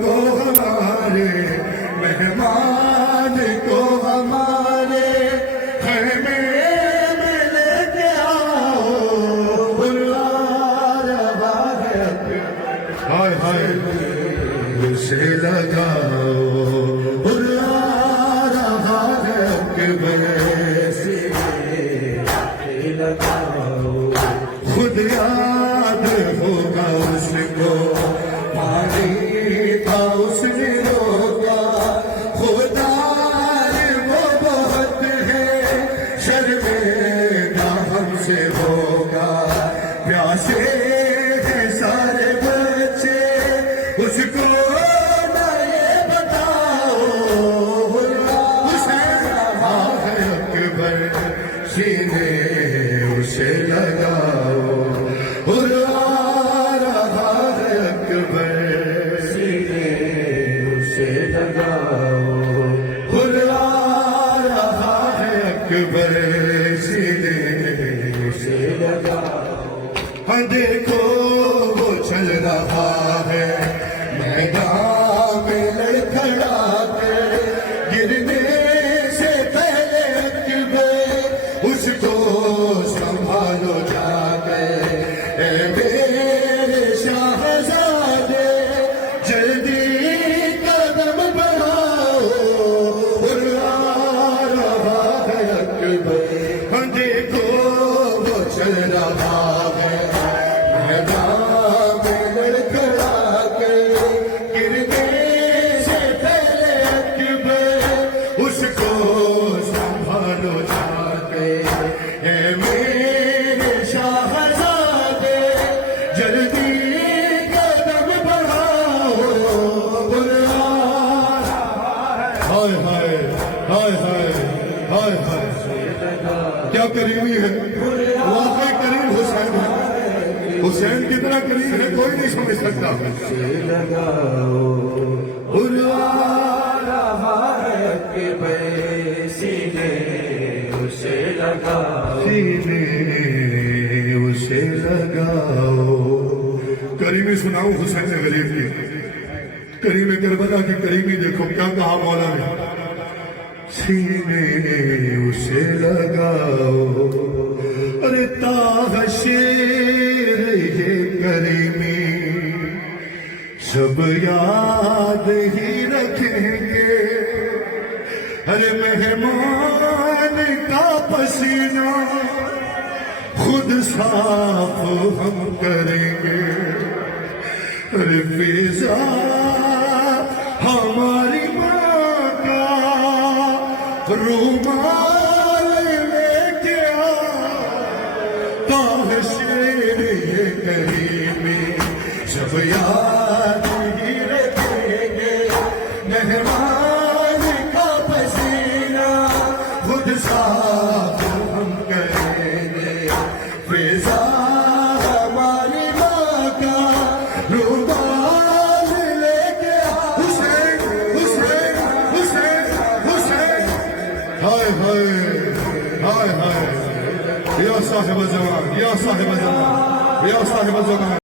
کو ہمارے مہمان کو ہمارے خیمے میں لے کے آؤ بلا رہا ہے ہائے ہائے اسے لگاؤ بلا رہا ہے سے لگاؤ خود یاد ہوگا اس کو پانی تھا اس نے روکا خدا وہ بہت ہے شرمندہ ہم سے ہوگا پیاسے ہیں سارے بچے اس کو نہ یہ بتاؤ حسین رہا ہے اکبر سینے اسے لگاؤ دیکھو وہ چل رہا ہے میدان میں لڑکھڑا کر گرنے سے پہلے اکبر اس کو سنبھالو جا کر اے میرے شاہزادے جلدی قدم بڑھاؤ آ رہا ہے اکبر دیکھو وہ چل رہا ہے کیا کریمی ہے واقعی کریم حسین ہے حسین کتنا کریم ہے کوئی نہیں سمجھ سکتا سینے اسے لگاؤ کریمی سناؤں حسین غریب کی کریم کربلا کی کریمی دیکھو کیا کہا مولا نے سینے اسے لگاؤ ارے تاہ شیر یہ کریمی سب یاد ہی رکھیں گے ارے مہمان کا پسینہ خود صاف ہم کریں گے ارے فضا ہماری رومال لے کے تاہ شیر یہ کریمی سب یاد ہی رکھیں گے مہمان کا پسینہ خود صاف ہم کریں گے فضا ہماری ماں کا رومال لے کے حسین حسین حسین حسین ہائے ہائے ہائے ہائے یا صاحب الزمان یا صاحب الزمان یا صاحب الزمان